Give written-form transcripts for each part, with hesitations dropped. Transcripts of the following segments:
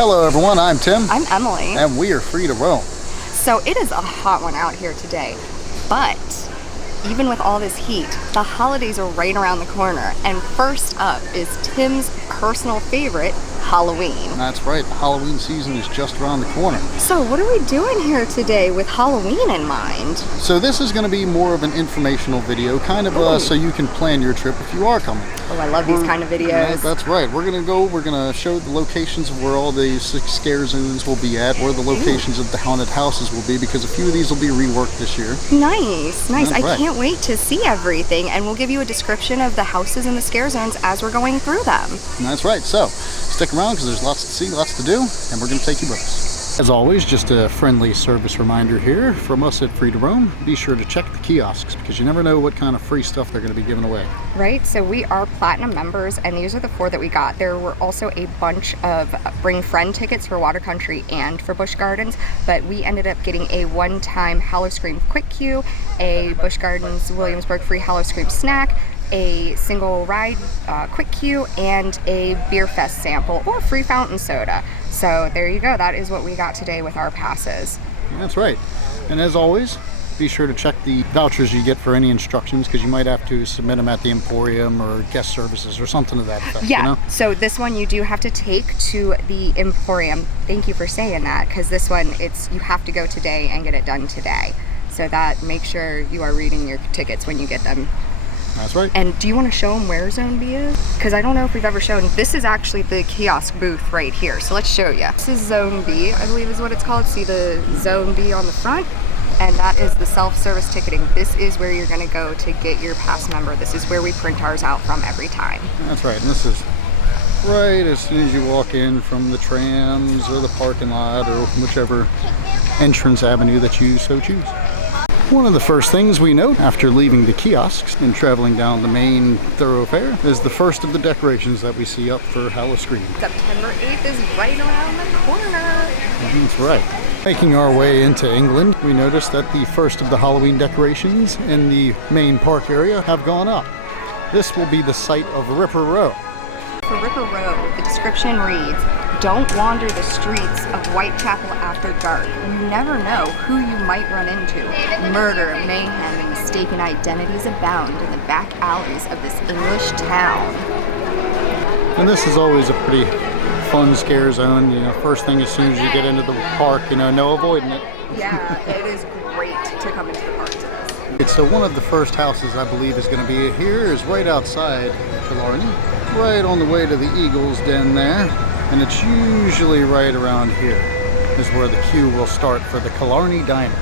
Hello everyone, I'm Tim. I'm Emily. And we are free to roam. So it is a hot one out here today, but even with all this heat, the holidays are right around the corner. And first up is Tim's personal favorite, Halloween. That's right, the Halloween season is just around the corner. So what are we doing here today with Halloween in mind? So this is going to be more of an informational video, kind of so you can plan your trip if you are coming. Oh, I love these kind of videos. That's right. We're going to show the locations of where all these scare zones will be at, where the locations of the haunted houses will be, because a few of these will be reworked this year. Nice, nice. That's I right. can't wait to see everything, and we'll give you a description of the houses and the scare zones as we're going through them. That's right. So stick around because there's lots to see, lots to do, and we're going to take you with us. As always, just a friendly service reminder here from us at Free to Roam. Be sure to check the kiosks because you never know what kind of free stuff they're going to be giving away. Right, so we are Platinum members, and these are the 4 that we got. There were also a bunch of Bring Friend tickets for Water Country and for Busch Gardens, but we ended up getting a one-time Howl-O-Scream quick queue, a Busch Gardens Williamsburg free Howl-O-Scream snack, a single ride quick queue, and a beer fest sample or free fountain soda. So there you go, that is what we got today with our passes. That's right. And as always, be sure to check the vouchers you get for any instructions because you might have to submit them at the Emporium or guest services or something to that effect. Yeah, you know? So this one you do have to take to the Emporium. Thank you for saying that, because this one, you have to go today and get it done today. So that, make sure you are reading your tickets when you get them. That's right. And do you want to show them where Zone B is? Because I don't know if we've ever shown. This is actually the kiosk booth right here. So let's show you. This is Zone B, I believe is what it's called. See the Zone B on the front? And that is the self-service ticketing. This is where you're going to go to get your pass number. This is where we print ours out from every time. That's right. And this is right as soon as you walk in from the trams or the parking lot or whichever entrance avenue that you so choose. One of the first things we note after leaving the kiosks and traveling down the main thoroughfare is the first of the decorations that we see up for Howl-O-Scream. September 8th is right around the corner. That's right. Making our way into England, we noticed that the first of the Halloween decorations in the main park area have gone up. This will be the site of Ripper Row. For Ripper Row, the description reads, "Don't wander the streets of Whitechapel after dark. You never know who you might run into. Murder, mayhem, and mistaken identities abound in the back alleys of this English town." And this is always a pretty fun scare zone. You know, first thing as soon as you get into the park, you know, no avoiding it. Yeah, it is great to come into the park to this. So one of the first houses I believe is going to be here is right outside Killarney, right on the way to the Eagles Den there. And it's usually right around here is where the queue will start for the Killarney Diner.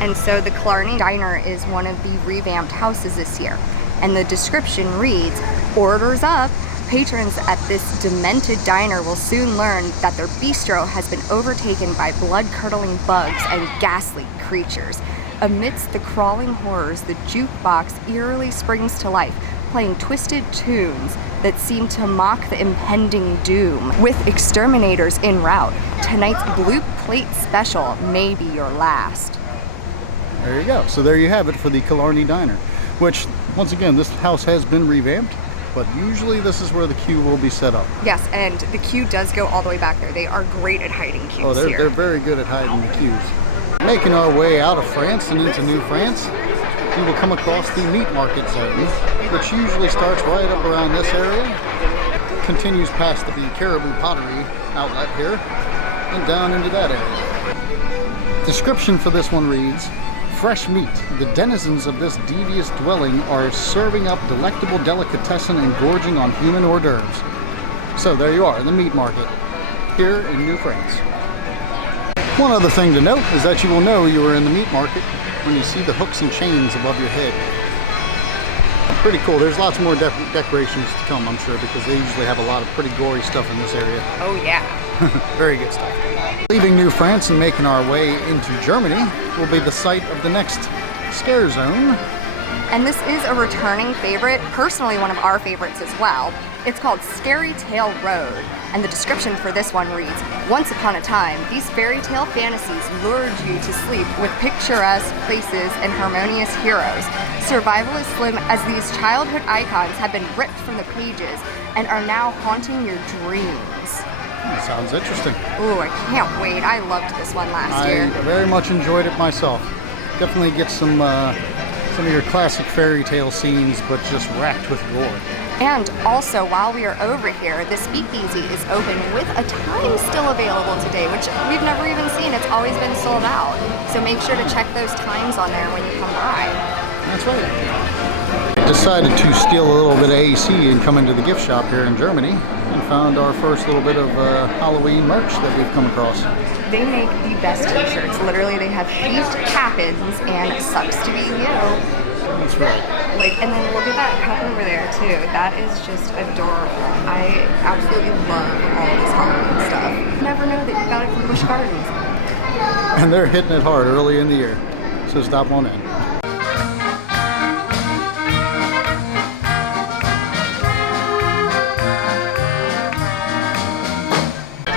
And so the Killarney Diner is one of the revamped houses this year. And the description reads, "Orders up. Patrons at this demented diner will soon learn that their bistro has been overtaken by blood-curdling bugs and ghastly creatures. Amidst the crawling horrors, the jukebox eerily springs to life, playing twisted tunes that seem to mock the impending doom. With exterminators en route, tonight's Blue Plate special may be your last." There you go. So there you have it for the Killarney Diner, which, once again, this house has been revamped, but usually this is where the queue will be set up. Yes, and the queue does go all the way back there. They are great at hiding queues here. They're very good at hiding the queues. Making our way out of France and into New France, we will come across the meat market zone, which usually starts right up around this area, continues past the Caribou Pottery outlet here, and down into that area. Description for this one reads, "Fresh meat. The denizens of this devious dwelling are serving up delectable delicatessen and gorging on human hors d'oeuvres." So there you are, the meat market here in New France. One other thing to note is that you will know you are in the meat market when you see the hooks and chains above your head. Pretty cool. There's lots more decorations to come, I'm sure, because they usually have a lot of pretty gory stuff in this area. Oh yeah. Very good stuff. Leaving New France and making our way into Germany will be the site of the next scare zone. And this is a returning favorite, personally one of our favorites as well. It's called Scary Tale Road, and the description for this one reads, "Once upon a time, these fairy tale fantasies lured you to sleep with picturesque places and harmonious heroes. Survival is slim as these childhood icons have been ripped from the pages and are now haunting your dreams." Sounds interesting. Ooh, I can't wait. I loved this one last year. I very much enjoyed it myself. Definitely get some of your classic fairy tale scenes, but just racked with gore. And also, while we are over here, the speakeasy is open with a time still available today, which we've never even seen. It's always been sold out. So make sure to check those times on there when you come by. That's right. Decided to steal a little bit of AC and come into the gift shop here in Germany and found our first little bit of Halloween merch that we've come across. They make the best t-shirts. Literally, they have sheeped happens and sucks to be you. That's right. And then look at that cup over there too. That is just adorable. I absolutely love all this Halloween stuff. Never know that you got it from Busch Gardens. And they're hitting it hard early in the year. So stop on in.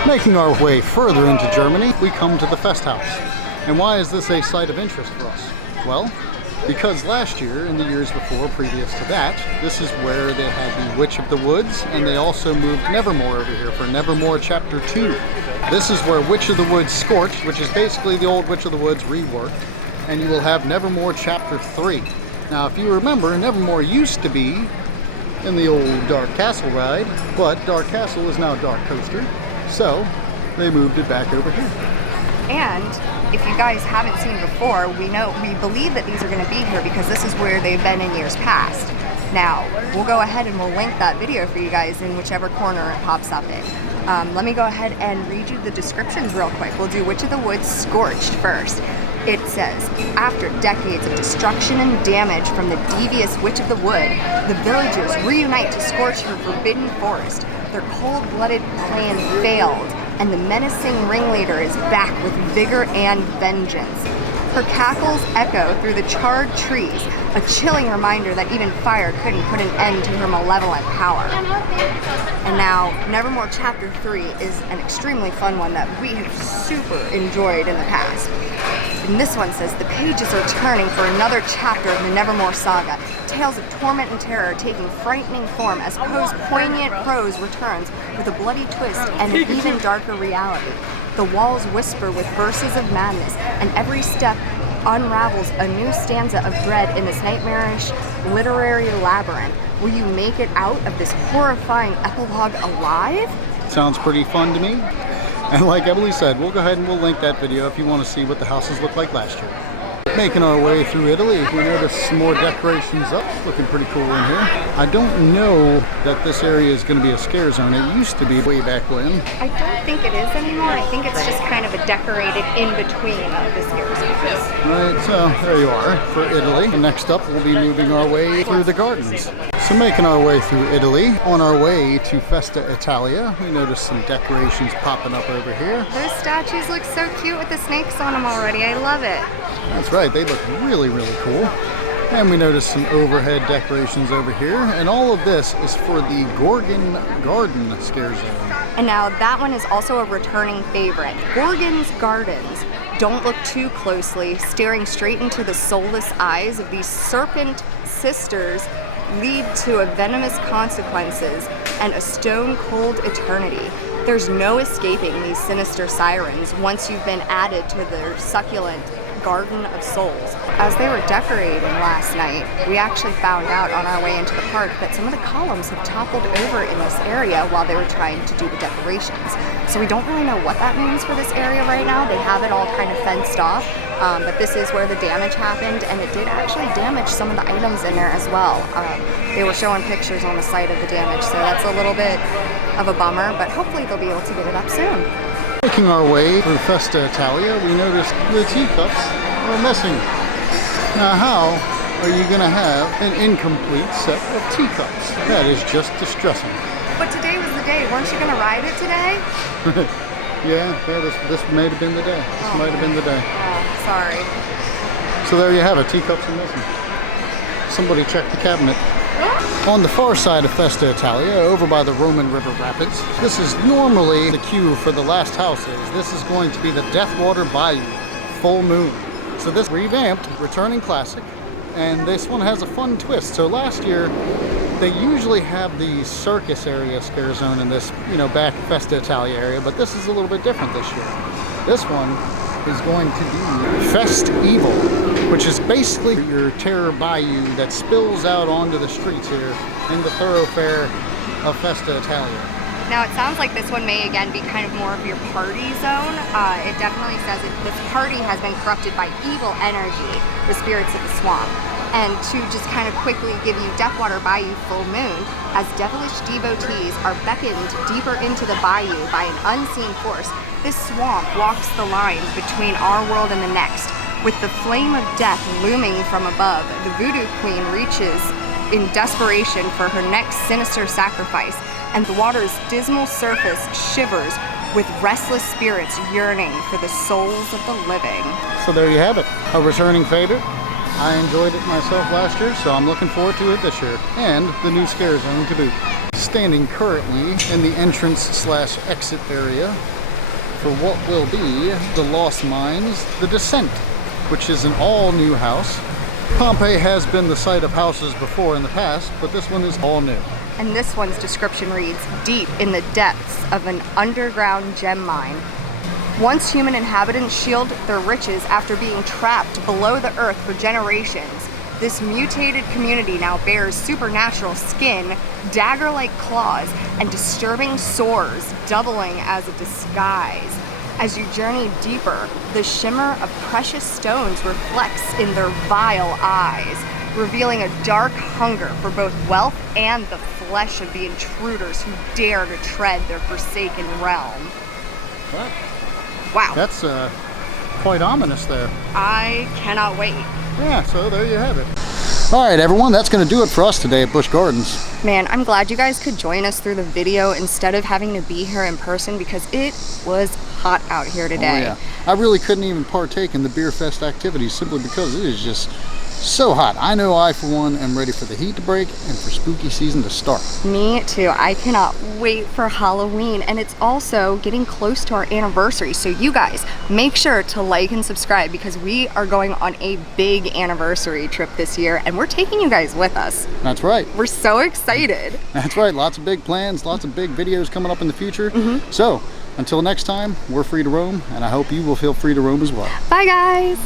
Making our way further into Germany, we come to the Festhaus. And why is this a site of interest for us? Well, because last year and the years before, previous to that, this is where they had the Witch of the Woods, and they also moved Nevermore over here for Nevermore Chapter 2. This is where Witch of the Woods Scorched, which is basically the old Witch of the Woods reworked, and you will have Nevermore Chapter 3. Now, if you remember, Nevermore used to be in the old Dark Castle ride, but Dark Castle is now Dark Coaster, so they moved it back over here. And if you guys haven't seen before, we believe that these are going to be here because this is where they've been in years past. Now, we'll go ahead and we'll link that video for you guys in whichever corner it pops up in. Let me go ahead and read you the descriptions real quick. We'll do Witch of the Woods Scorched first. It says, after decades of destruction and damage from the devious Witch of the Wood, the villagers reunite to scorch her forbidden forest. Their cold-blooded plan failed, and the menacing ringleader is back with vigor and vengeance. Her cackles echo through the charred trees, a chilling reminder that even fire couldn't put an end to her malevolent power. And now, Nevermore Chapter 3 is an extremely fun one that we have super enjoyed in the past. And this one says, the pages are turning for another chapter of the Nevermore saga. Tales of torment and terror taking frightening form as Poe's poignant prose returns with a bloody twist and an even darker reality. The walls whisper with verses of madness, and every step unravels a new stanza of dread in this nightmarish literary labyrinth. Will you make it out of this horrifying epilogue alive? Sounds pretty fun to me. And like Emily said, we'll go ahead and we'll link that video if you want to see what the houses looked like last year. Making our way through Italy, we notice some more decorations up. Looking pretty cool in here. I don't know that this area is going to be a scare zone. It used to be way back when. I don't think it is anymore. I think it's just kind of a decorated in between of the scare zones. Right, so there you are for Italy. And next up, we'll be moving our way through the gardens. So making our way through Italy, on our way to Festa Italia, we notice some decorations popping up over here. Those statues look so cute with the snakes on them already. I love it. That's right, they look really, really cool. And we notice some overhead decorations over here. And all of this is for the Busch Garden scare zone. And now that one is also a returning favorite. Busch Gardens. Don't look too closely. Staring straight into the soulless eyes of these serpent sisters lead to a venomous consequences and a stone-cold eternity. There's no escaping these sinister sirens once you've been added to their succulent Garden of Souls. As they were decorating last night, we actually found out on our way into the park that some of the columns have toppled over in this area while they were trying to do the decorations. So we don't really know what that means for this area right now. They have it all kind of fenced off, but this is where the damage happened, and it did actually damage some of the items in there as well. They were showing pictures on the site of the damage, so that's a little bit of a bummer, but hopefully they'll be able to get it up soon. Making our way through Festa Italia, we noticed the teacups are missing. Now how are you going to have an incomplete set of teacups? That is just distressing. But today was the day. Weren't you going to ride it today? Yeah, this may have been the day. This might have been the day. Oh, sorry. So there you have it, teacups are missing. Somebody check the cabinet. On the far side of Festa Italia, over by the Roman River Rapids, this is normally the queue for the last houses. This is going to be the Deathwater Bayou, full moon. So this revamped, returning classic, and this one has a fun twist. So last year, They usually have the circus area scare zone in this, back Festa Italia area, but this is a little bit different this year. This one is going to be Fest Evil, which is basically your terror bayou that spills out onto the streets here in the thoroughfare of Festa Italia. Now it sounds like this one may again be kind of more of your party zone. It definitely says that this party has been corrupted by evil energy, the spirits of the swamp. And to just kind of quickly give you Deathwater Bayou Full Moon, as devilish devotees are beckoned deeper into the bayou by an unseen force, this swamp walks the line between our world and the next. With the flame of death looming from above, the voodoo queen reaches in desperation for her next sinister sacrifice, and the water's dismal surface shivers with restless spirits yearning for the souls of the living. So there you have it, a returning favorite. I enjoyed it myself last year, so I'm looking forward to it this year. And the new scare zone to boot. Standing currently in the entrance/exit area for what will be the Lost Mines, The Descent, which is an all-new house. Pompeii has been the site of houses before in the past, but this one is all new. And this one's description reads, deep in the depths of an underground gem mine. Once human inhabitants shield their riches after being trapped below the earth for generations, this mutated community now bears supernatural skin, dagger-like claws, and disturbing sores, doubling as a disguise. As you journey deeper, the shimmer of precious stones reflects in their vile eyes, revealing a dark hunger for both wealth and the flesh of the intruders who dare to tread their forsaken realm. What? Wow. That's quite ominous there. I cannot wait. Yeah, so there you have it. All right, everyone, that's going to do it for us today at Busch Gardens. Man, I'm glad you guys could join us through the video instead of having to be here in person because it was hot out here today. Oh, yeah. I really couldn't even partake in the Beer Fest activities simply because it is just so hot. I know I, for one, am ready for the heat to break and for spooky season to start. Me too. I cannot wait for Halloween, and it's also getting close to our anniversary. So you guys, make sure to like and subscribe because we are going on a big anniversary trip this year, and we're taking you guys with us. That's right. We're so excited. That's right. Lots of big plans, lots of big videos coming up in the future. So until next time, we're free to roam, and I hope you will feel free to roam as well. Bye, guys.